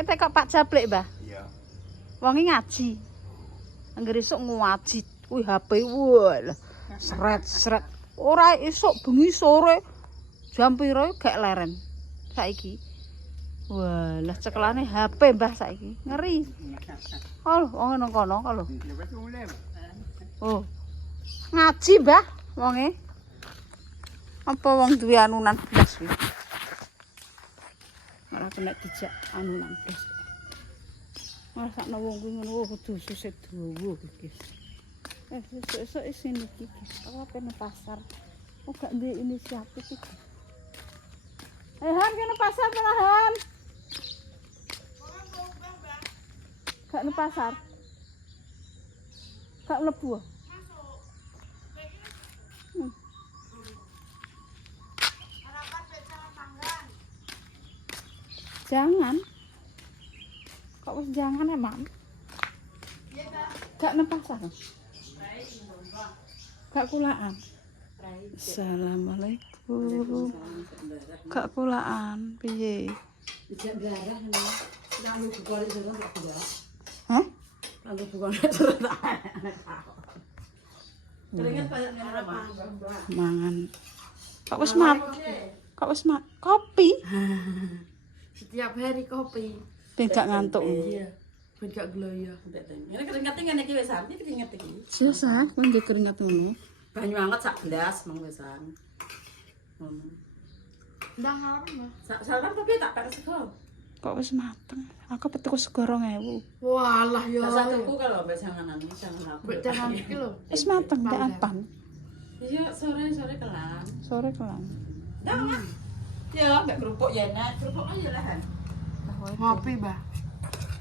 Kita kok Pak Jablek, Mbah? Iya. Wonge ngaji. Angger esuk ngaji, kuwi HP wah. Sret-sret. Ora esuk bengi sore jam piro gak leren. Saiki. Walah cekelane HP Mbah saiki. Ngeri. Oh, wong nang kono lho. Oh. Ngaji, Mbah, wonge. Apa wong duwe anunan blas kuwi? Ora kena dijak anunan blas. Masakno wong kuwi ngono kudu suset dawa iki. Esuk isine iki. Apa kene pasar. Oh gak duwe inisiatif iki. Han kene pasar tenahan. Gak nang pasar. Gak mlebu. Jangan. Kok wis jangan emang? Gak nang pasar. Gak kulaan. Assalamualaikum. Gak kulaan piye? Dijak darah lho. Nang lugu kok jero gak kulaan. Hah? Nang lugu kok jero tak. Keringet banyak ngarep Mangan. Kok wis mat? Kok wis mat? Kopi. Setiap hari kopi. Ben gak ngantuk. Iya. Ben gak gloyo. Ini keringet ngene iki wis arti keringet iki. Susah kuwi keringat ngono. Banyu anget sak gelas mong wisan. Ndang ngarep, Mbak. Salam kopi tak pek sego. Kok wis mateng? Aku petuku sego 2000. Walah ya. Rasa tuku kalau mbek janganan jangan aku. Mbak jangan iki lho. Wis mateng ndek apan. Iya, sore-sore kelam. Sore kelan. Jangan. Ya, mbek kerupuk ya enak. Kerupuk aja lah. Ngopi, Mbak.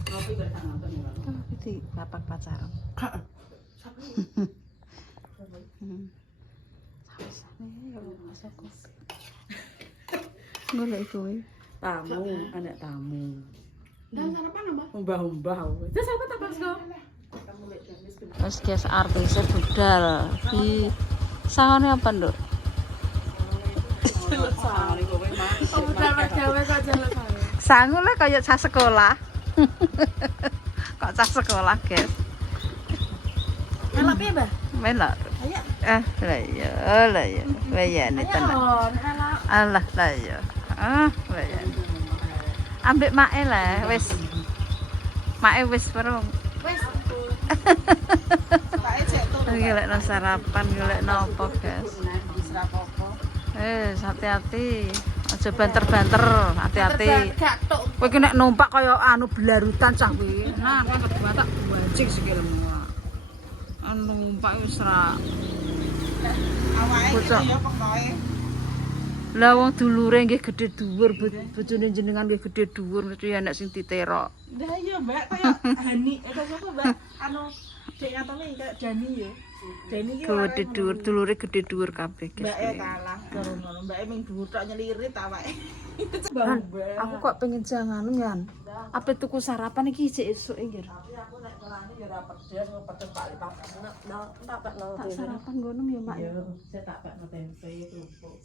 Ngopi bersama nonton ya. Oh, iki kapan pacaran? Sampai ya masak kopi. Golek kowe. Tamu, anak tamu. Ndang sarapan, Mbak. Umbah-umbah. Terus apa tak pas kok? Wis guys artis budal. Di sahane apa, Nduk? Oh, udah gawe kok jaluk gawe. Sangu lah kayak cah sekolah. Kok cah sekolah, guys. Elok piye, Mbak? Melok. Ayo. Lah iya, lah iya. Wayane tenan. Elok. Alah, lah iya. Wayane. Ambek mae lah, wis. Mae wis perung. Wis. Tak ejek tuh. Golekno sarapan, golekno apa, guys? Hati-hati. Aja banter-banter, hati-hati. Gak tok. Kowe ki nek numpak kaya anu belarutan cah kuwi. Nah, kowe kedua tak mancing sikilmu. Anu numpak wis ra. Awake Bocah. iki ya pokoke. Lah wong dulure nggih gedhe dhuwur, bojone jenengan nggih gedhe dhuwur mesti enek sing diterok. Lah iya, Mbak, kaya Hani, kaya apa, Mbak? Anu dek ngatone kaya Dani ya. Dani ki ora Gedhe dhuwur, dulure gedhe dhuwur kabeh, guys. Mbak kalah karo ngono. Mbak ming dhuwur tok nyelirit awake. Han, aku kok pengen jangan kan. Apa tuku sarapan iki isih esuk iki. Aku nek kelane ya ora pedes, pedes Pak Lipat. Tak pek Tak sarapan ngono ya, Mak. Iya, saya tak pek tempe kerupuk.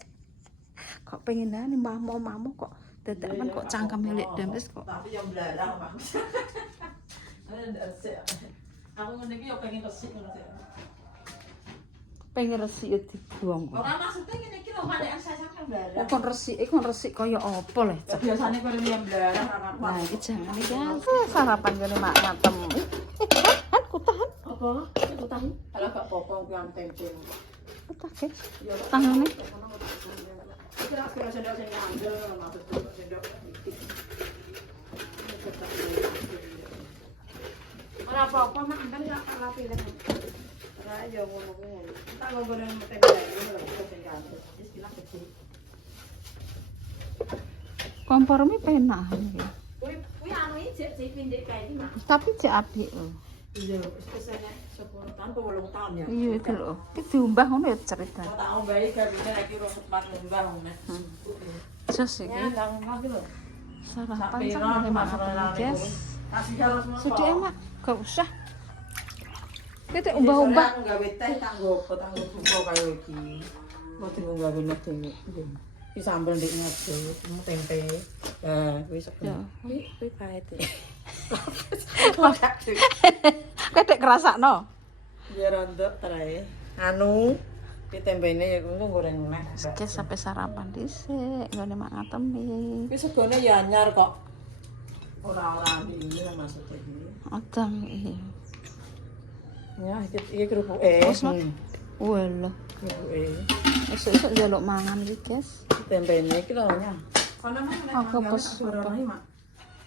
Kok pengen ane mbah-mbah kok dadakan kok cangkem elek dames kok. Tapi yang belarang, Pak. Aku ngene iki yo pengen resik ngono sih. Pengen resik yo dibuang kok. Ora maksudnya ngene iki lho, manekan saya kan belarang. Kon resik kaya apa le? Biasanya kalau yang belarang akan Nah, iki jangan iki kan. Sarapan kene mak matem. Aku tahan. apa? Aku tahu. Kalau gak popong yang tempe. Kutah, guys. Tangane. Kira-kira sendok sing ambil maksudku sendok. Ora apa-apa mah kan ya kalah pilih. Ora yo ngono kuwi. Tak ngomong tempe lho sing kantor. Wis bilang kecil. Kompor mi penak iki. Kuwi anu iki jek pindik kae iki, Mak. Tapi cek apik lho. Iya, wis kesane 10 tahun apa 8 tahun ya. Iya itu lho. Iki diumbah ngono ya cerita. Kok tak ombahi gabine lagi ro sempat ngombah Mas. Jos iki. Ya, nang ngono lho. Sarapan sama mak guys. Kasih jalan semua. Sudah emak, gak usah. Kita umbah-umbah. Gawe teh tanggo buka kaya iki. Mboten gawe nek dhewe. Ki sambel ndek ngaduk, tempe. Kuwi sego. Ya. Kuwi pahit. Kedek ngrasakno. Ya rontok trae. Anu, ki tempene ya engko goreng meneh. Oke, sampai sarapan dhisik, nggone mak ngatemi. Ki segone ya anyar kok. Ora iki maksudnya iki. Adem iya. Ya, iki kerupuke. Wes, Mak. Walah, Kerupuke. esuk-esuk njaluk mangan iki, guys. Tempene iki lho nya. Kono mah nek Apa mangan pas ora apa? mak.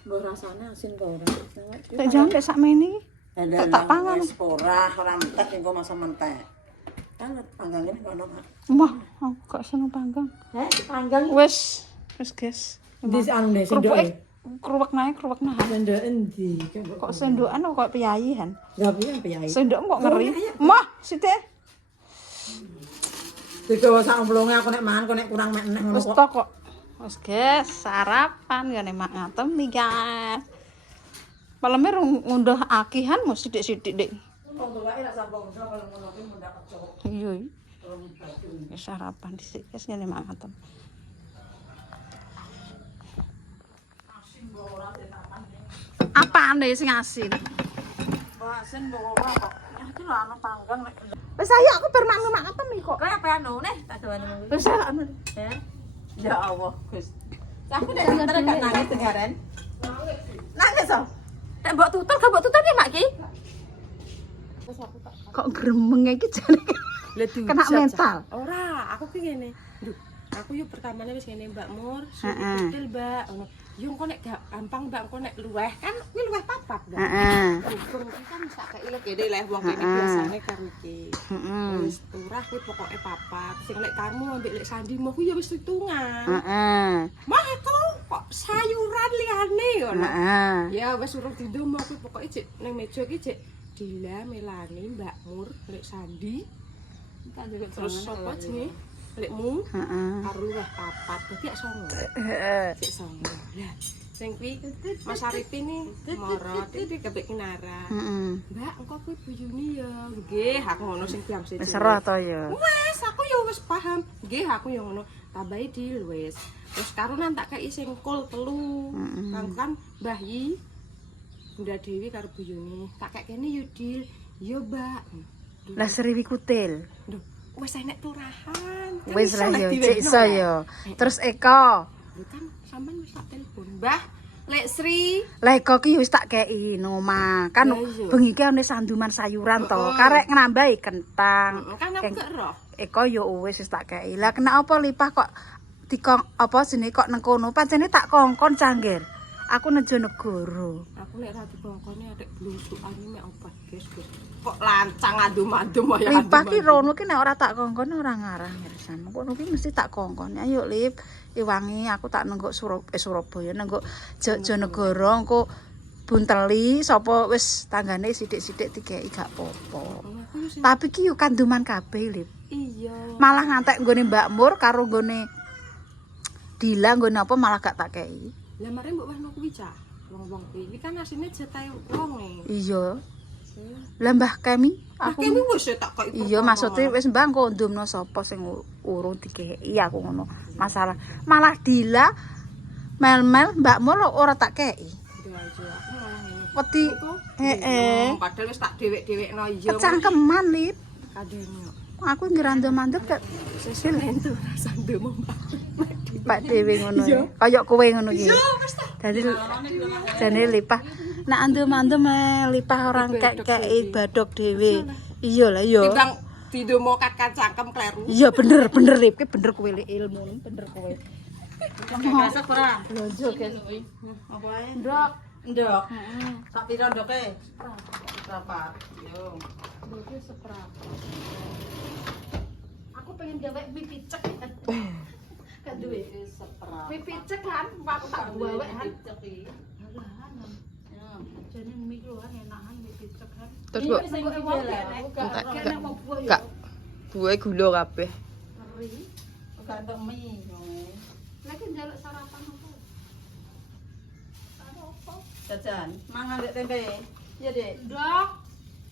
Mbok rasane asin kok ora. Tak jangan kayak sakmene iki. Tak pangan. Wis ora mentah engko masa mentah. Kan panggangane kono Mak. Wah, aku gak seneng panggang. Panggang Wis, guys. di anu ne Kerupuk sendoke. kerupuk naik. Sendok endi? Kok sendokan kok piyayihan? Lah piye piyai? Sendok kok ngeri. Mah, sithik. Digawa sak omplonge aku nek mangan kok nek kurang meneh ngono Wis kok. tok kok. Wis, guys, sarapan ya nek mak ngatemi, guys. Paleme ngunduh akihan mesti sithik-sithik, Dik. Wong tuwae nek sambung kalau ngono ki mundak kecok. Iya. Wis sarapan dhisik, guys, ya nek mak ngatem. Apaan deh sing asin? Basen mbok ora kok. Iki lho ana panggang nek. Wis ayo aku bar mak ngatemi kok. Kowe apa anu neh tak doane mung. Wis anu. Ya. Ya Allah, Gus. Aku nek antar gak nangis dengaran. Nangis oh. Nek mbok tutur ya Mak ki. Kok gremeng iki jane. Kena mental. Ora, aku ki ngene. Duh, aku yo pertamane wis ngene Mbak Mur, sudah Heeh. detail Mbak. Ngono. Yo engko nek gak gampang Mbak, engko nek luweh kan kuwi luweh papat Mbak. Heeh. Ukur iki kan sak kek kene leh wong kene biasane karo iki. Heeh. Wis turah kuwi pokoke papat. Sing lek karmu ambek lek sandi mau kuwi ya wis hitungan. Heeh. Mah itu kok sayuran liyane ngono. Heeh. Ya wis urung dindomo kuwi pokoke cek ning meja iki cek Dila, Melani, Mbak Mur, lek Sandi. Terus sapa jenenge? Lekmu Heeh. karo wah papat. Dadi ak songo. Heeh. Sik songo. Lah, sing kuwi Mas Arif ini morot iki kebek kinara. Heeh. Mbak, engko kuwi buyuni ya. Nggih, aku ngono sing diam siji. Wis ora to ya. Wes, aku ya wis paham. Nggih, aku ya ngono. Tambahi dil wis. Terus karunan tak kei sing kul telu. Kang kan Mbah Yi. Bunda Dewi karo buyune. Tak kek kene yo dil. Yo, Mbak. Lah seriwi kutil. Duh, wis enek turahan. Kan Wis iso lah lek yo, diwekno, cek iso Mbak. yo. Terus Eko. Lho kan sampean wis tak telepon. Mbah, Lek Sri. Lah Eko ki wis tak kei no omah. Kan Lah iya. bengi ki ana sanduman sayuran to. Karek ngambahi kentang. Kan aku gak roh. Eko yo wis tak kei. Lah kena apa lipah kok dikong apa jenenge kok nang kono. Pancene tak kongkon cangger. Aku nejo negara. Aku nek ra dibongkone arek blusukane mek obat, guys. Kok lancang adum-adum ya. Lipah ki rono ki nek ora tak kongkon ora ngarah ngersam. Kono ki mesti tak kongkon. Ayo Lip, iwangi aku tak nenggok Surabaya, nenggok Jojonegoro engko bunteli sapa wis tanggane sithik-sithik dikeki gak apa-apa. Tapi ki yo kanduman kabeh Lip. Iya. Malah ngantek nggone Mbak Mur karo nggone Dila nggone apa malah gak tak kei. Lah mare mbok wahno kuwi cah. Wong-wong kuwi iki kan asine jatahe wonge. Iya. Lah Mbah Kemi Aku aku iki wis tak kok iya maksudnya wis Mbah engko ndumno sapa sing urung dikeki aku ngono. Masalah malah Dila mel-mel Mbak Mur ora tak kei. aku malah ngene. Wedi heeh. Padahal wis tak dhewek-dhewekno iya. Kecangkeman Lip. Kadene. Aku ngerandem-andem kok Sesil entu rasane mbok. Pak dhewe ngono. Kaya kowe ngono iki. Dadi jane lipah nek andem-andem lipah orang kek-keki badok dhewe. Iya lah iya. Timbang didomo kakan cangkem kleru. Iya bener Lip, ki bener kowe ilmu bener kowe. Masak ora? Lonjo guys. Apa ae? Ndok. Ndok. Sak pira ndoke? Berapa? Yo. Ndok seberapa. Aku pengen gawe mie picek. Kan duwe Seberapa? mie picek kan, aku tak gawe kan. Cepi. Ya, jane mie lho kan enakan mie picek kan. Terus kok Kak. Buwe gula kabeh. Ngeri. Gak entuk mie. Lagi njaluk sarapan apa? Apa? Jajan, mangan ndek tempe. Iya, Dik. Ndok.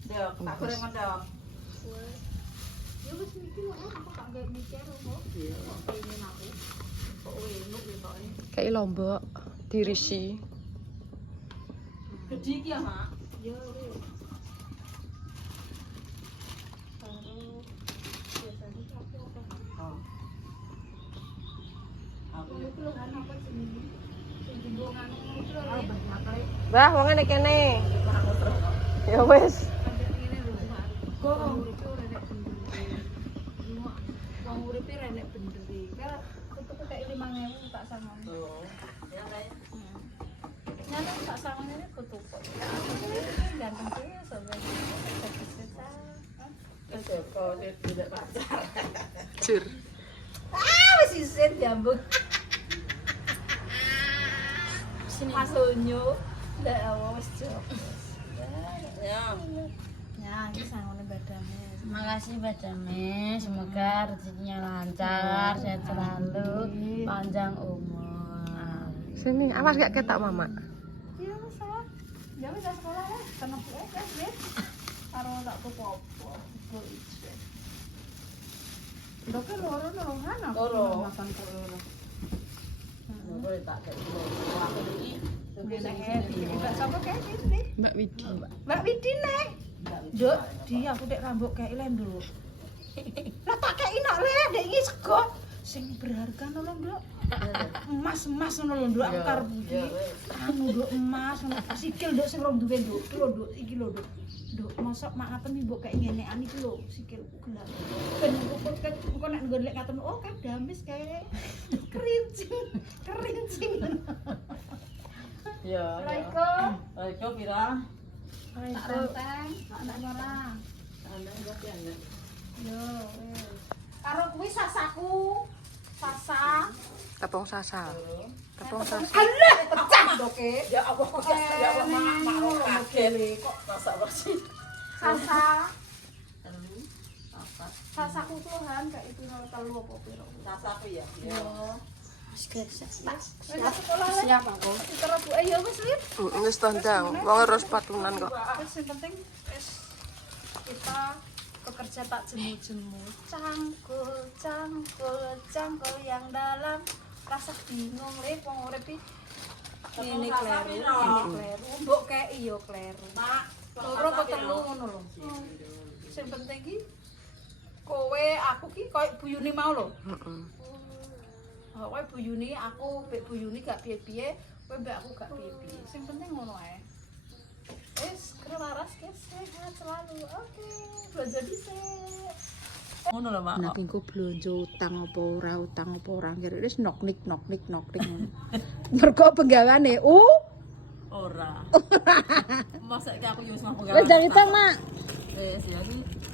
Ndok, tak goreng ndok. Ya wis niki wae aku tak gawe mikir kok. Iya. Pengen aku. Kayak lombok dirisi. Gede iki ya, Mak. Bah, wong nek kene. Ya wis. Wong uripe renek bener iki. Kira tutup kayak 5.000 tak sangon. Nyana tak sangon ini tutup kok. Ganteng tuh ya sampai. Jur. Wis isin jambut. Masonyo. Ndak wis jok. Ya. Ya, iki sangone badane. Makasih Mbak Jame, semoga rezekinya lancar, sehat selalu, panjang umur. Sini, awas gak ketak Mama. Iya, wis ah. Ya wis sekolah ya, tenang ya, wis. Karo tak tuku-tuku. Doke loro nolongan aku. Loro. Makan kok loro. Boleh tak kayak gitu. Aku ini Mbak sapa kae iki? Mbak Widi. Mbak Widi nek. Nduk, di aku dek rambut kae le, Nduk. Lah tak kei nak le, dek iki sego sing berharga ngono, Nduk. Emas-emas ngono lho, Nduk, aku karep iki. Anu Nduk emas ngono. Sikil Nduk sing rong duwe, Nduk. Iki lho, Nduk, iki lho, Nduk. Nduk, mosok mak ngaten mbok kayak ngenekan iki lho, sikilku gelap. Ben kok nek golek ngaten, oh kan damis kae. Kerincing, kerincing. ya. Assalamualaikum. Ayo pira? Tak renteng, anak ora. Andang kok ya. Yo, wis. Karo kuwi sasaku. Sasa. Tepung sasa. Tepung sasa. Allah, pecah doke. Ya Allah, ya Allah, mak kaget kok masak sih. Sasa. Telu, apa? Sasaku keluhan kayak itu telu apa piro. Sasaku ya. Yo. Siap. Siap aku. Terus Bu ya wis Lip. Wis tandang, wong harus patungan kok. Wis yang penting wis kita bekerja tak jemu-jemu. Cangkul, cangkul, cangkul yang dalam rasa bingung Lip wong urip iki. Ini kleru, ini kleru. Mbok kei yo kleru. Mak, loro apa telu ngono lho. Sing penting iki kowe aku ki koyo buyune mau lho. Heeh. Kowe buyuni aku, mbek buyuni gak piye-piye, kowe mbek aku gak piye-piye. Sing penting ngono ae. Wis, kira waras ke sehat selalu. Oke, belanja dhisik. Ngono lho, Mak. Nek engko blonjo utang apa ora, kira wis noknik. Mergo penggawane, Ora. Masa iki aku yo wis mampu wis jangan utang, Mak. Wis ya iki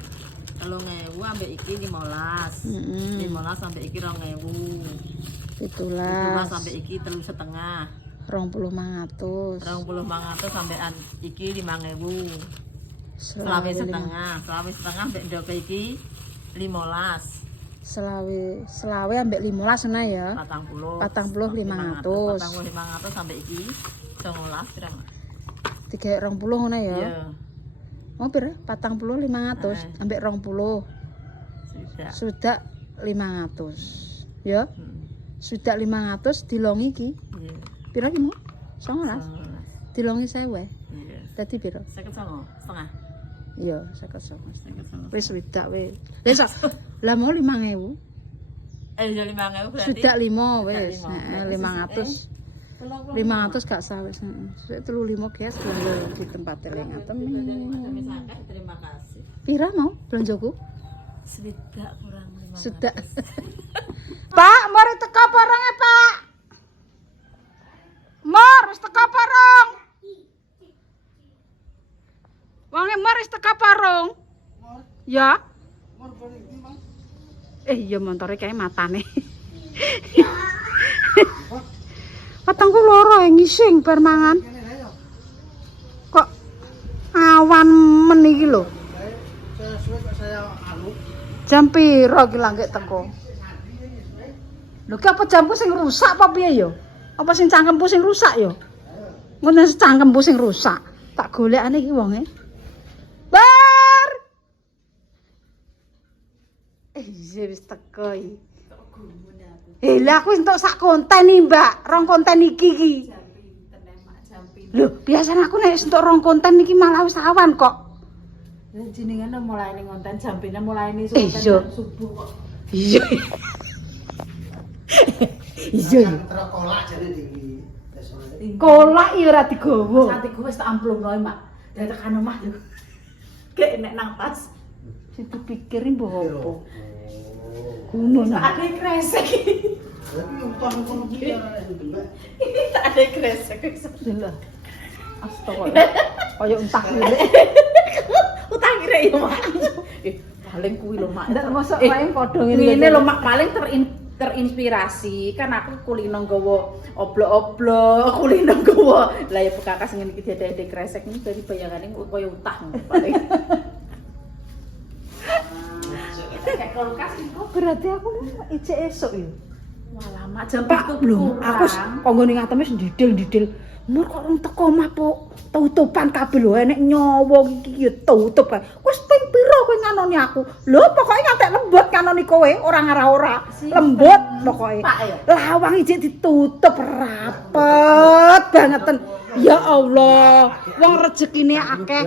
3.000 ambek iki 15. 15 sampai iki 2.000. 17 sampai iki 3,5. 20.500. 20.500 sampean iki 5.000. Selawe setengah mbek ndoke iki 15. Selawe ambek 15 ana ya. 40 500. 500 sampai iki 19 pira, Mak? 320 ngono ya. Iya. Mau pira? 40 500 ambek 20. Sudah. Sudah 500. Ya. Sudah 500 dilongi iki. Iya. Pira ki, Mu? 19. 19. Dilongi 1000. Iya. Dadi pira? 59 setengah. Iya, 59. 59. Wis widak we. Wis lah mau 5.000. Ya 5.000 berarti. Sudah 5 wis. Sudah 5. Heeh, 500. 500 gak sah wis. Heeh. 35 guys belanja di tempat ngaten. Terima kasih. Pira mau belanjaku? Sewidak kurang 500. Sudah. Pak, mari teka barangnya, Pak. Mar, wis teka barang. Wonge mar wis teka barang. Ya. Iya montore kae matane. Matangku loro ngising bar mangan. Kok awan men iki lho. Jam piro iki langgek teko? Lho ki apa jamku sing rusak apa piye ya? Apa sing cangkemku sing rusak ya? Ngono cangkemku sing rusak. Tak golekane iki wonge. Bar. Iya wis teko iki. Lah aku entuk sak konten iki, Mbak. Rong konten iki. Lho, biasanya aku nek entuk rong konten iki malah wis awan kok. Jenengan mulai ning konten jampine mulai ning Iya. subuh kok. Iya. Iya. Terus kolak jane di Kolak ya ora digowo. Nanti gue wis tak amplopno Mak. Dari tekan omah lho. Kayak enek nang tas. Sing dipikirin mbok opo? Ngono nah. Ada kresek. tapi utang kono iki Mbak. Ini tak ada kresek. Lah. Astaga. Kaya entah lho. Utang kira ya Mak. Paling kuwi lho Mak. Ndak mosok wae padha ngene. Ngene lho Mak, paling terinspirasi kan aku kulino nggawa oblok-oblok, kulino nggawa lah ya bekakas ngene iki dadi kresek iki dari bayangane koyo utang paling. Kayak kulkas iku Berarti aku ijek esuk ya. malah Mak jam Pak, belum. Aku kanggo ning ateme ndidil-ndidil. Mur kok rong teko omah po. Tutupan kabeh lho enek nyawa iki ya tutup kae. Wis ping pira kowe nganoni aku? Lho pokoke ngantek lembut nganoni kowe, ora ngara-ora. Lembut pokoke. Pak ya. Lawang ijik ditutup rapet bangeten. Ya Allah, wong rezekine akeh.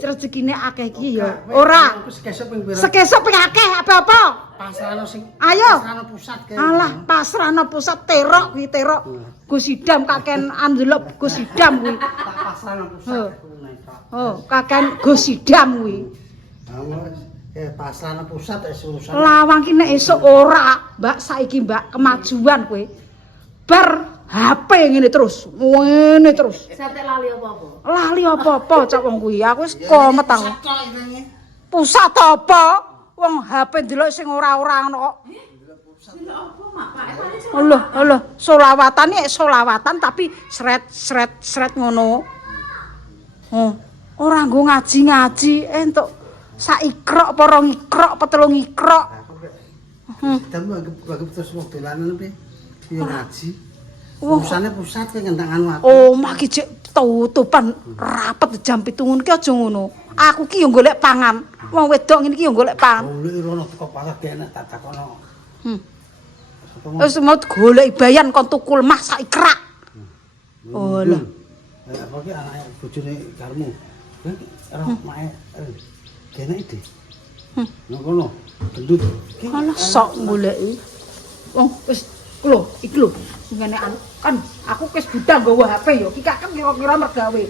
Rezekine akeh iki ya. Ora. Aku sekesuk ping pira? Sekesuk ping akeh apa-apa. Pasrano sing Ayo. pasrano pusat kae. Alah, pasrahna pusat terok kuwi terok. Gus Idam kaken andelok Gus Idam kuwi. Tak pasrano pusat aku nek. Oh, kaken Gus Idam kuwi. Pasrano pusat wis urusan. Lawang ki nek esuk ora, Mbak, saiki Mbak kemajuan kowe. Bar HP ngene terus. Ngene terus. Sate lali apa-apa. Lali apa-apa cok wong kuwi. Aku wis komet aku. Pusat tok irenge. Pusat apa? Wong HP ndelok sing ora-ora ngono kok. Allah, solawatan ya solawatan tapi sret ngono. Oh, ora nggo ngaji-ngaji entuk sak ikrok apa rong ikrok apa telung ikrok. Kamu anggap terus wong dolanan piye? Piye ngaji? Urusane pusat kae ngentak anu aku. Oh, mak iki jek tutupan rapet jam 7 ngono ki aja ngono. Aku ki yo golek pangan. Wong wedok ngene iki yo golek pangan. Golek rono teko pasar kene tak takono. Wis mau golek bayan kon tukul mah sak ikrak. Oh lho. Apa ki anake bojone karmu. Ora mae kene iki. Nang kono gendut. Alah sok goleki. Wong wis lho, iki lho. Ngene kan aku wis budal nggawa HP yo. Iki kan kira-kira mergawe.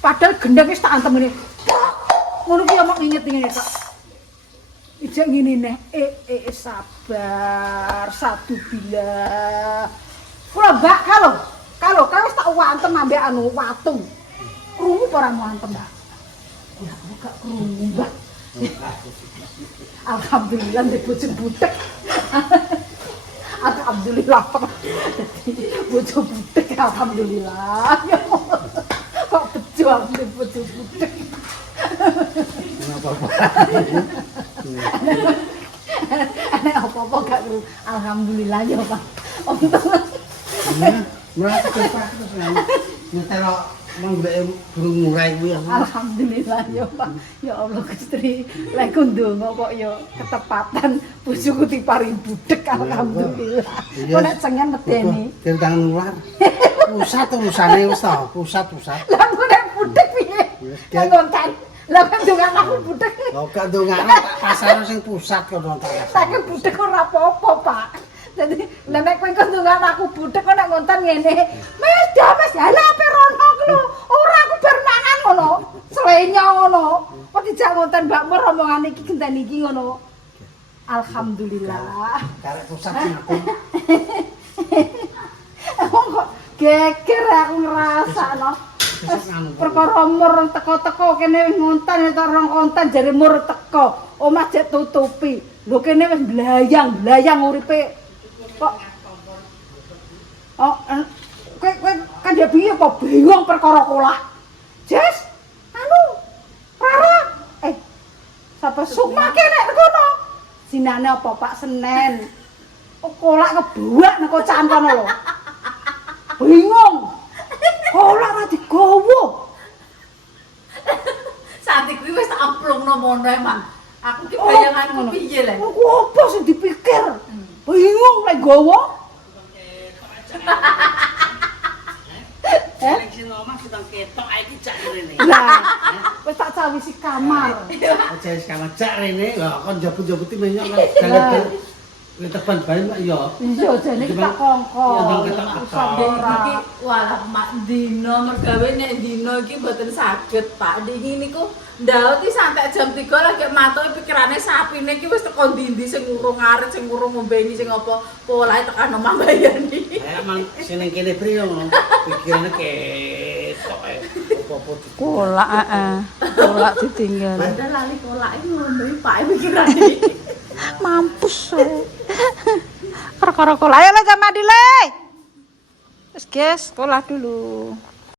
Padahal gendeng wis tak antem ngene. Ngono ki omong inget ngene tok. Ijek ngene neh. Sabar. Satu bila. Kula Mbak kalau wis tak wantem ambek anu watu. Krungu apa ora wantem, Mbak? Ya aku gak krungu, Mbak. Alhamdulillah ndek bojo butek. Alhamdulillah. Dadi bojo butek alhamdulillah. Ya Allah. Kok bejo ndek bojo butek. Apa-apa. Ana apa-apa gak krungu. Alhamdulillah ya, Pak. Merasa cepat terus ngetelo manggulek burung murai kuwi. Alhamdulillah ya Pak. Ya Allah Gusti, lek ndonga kok ya ketepatan bojoku dipari budek alhamdulillah. Kok nek cengen medeni. Tentang nular. Pusat urusane wis ta, pusat. Lah kok nek budek piye? Nang konten. Lah kan dongan aku budek. Lah gak ndongakno pasar sing pusat kono tak. Saiki budek ora apa-apa, Pak. Jadi nek kowe kok ndongan aku budek kok nek konten ngene. Wis dah wis lha ape rono ku lho. Ora aku bar mangan ngono. Slenya ngono. Kok dijak konten Mbak Mur omongan iki genteni iki ngono. Alhamdulillah. Karek pusat sing aku. Kok geger aku ngrasakno. Perkara mur teko-teko kene ngonten to rong konten jare mur teko. Omah jek tutupi. Lho kene wis blayang uripe. Kok kowe kan dia piye apa bingung perkara kolak. Jes, anu Rara. Sapa Sukma kene kono. Sinane apa Pak Senen. Kolak kebuak nek kocan kono lho. Bingung. Kolak ora digowo. Saat iki wis tak amplopno mono Mak. Aku ki bayanganku piye le? Ku apa sing dipikir? Bingung lek gowo. Nek sing omah kita ketok iki cak rene. Lah, wis tak cawisi kamar. Aja wis kamar cak rene, lho kon jabut-jabuti menyok dalan. Kuwi tepan bae mak ya. Iya, jane tak kongkon. Ya ketok-ketok. Iki walah mak dino mergawe nek dino iki mboten saged Pak. Niki niku ndaut iki sampai jam 3 lagi matoke pikirane sapine iki wis teko ndi-ndi sing urung arit, sing urung ngombeni, sing apa polahe tekan omah bayani. Kayak mang sing ning kene priyo ngono. Pikirane ketok ae. Apa-apa Kolak heeh. Kolak ditinggal. Padahal lali kolake ngono Pak pikirane. Mampus. Perkara kolak. Ayo lah Jamadile. Wis guys, sekolah dulu.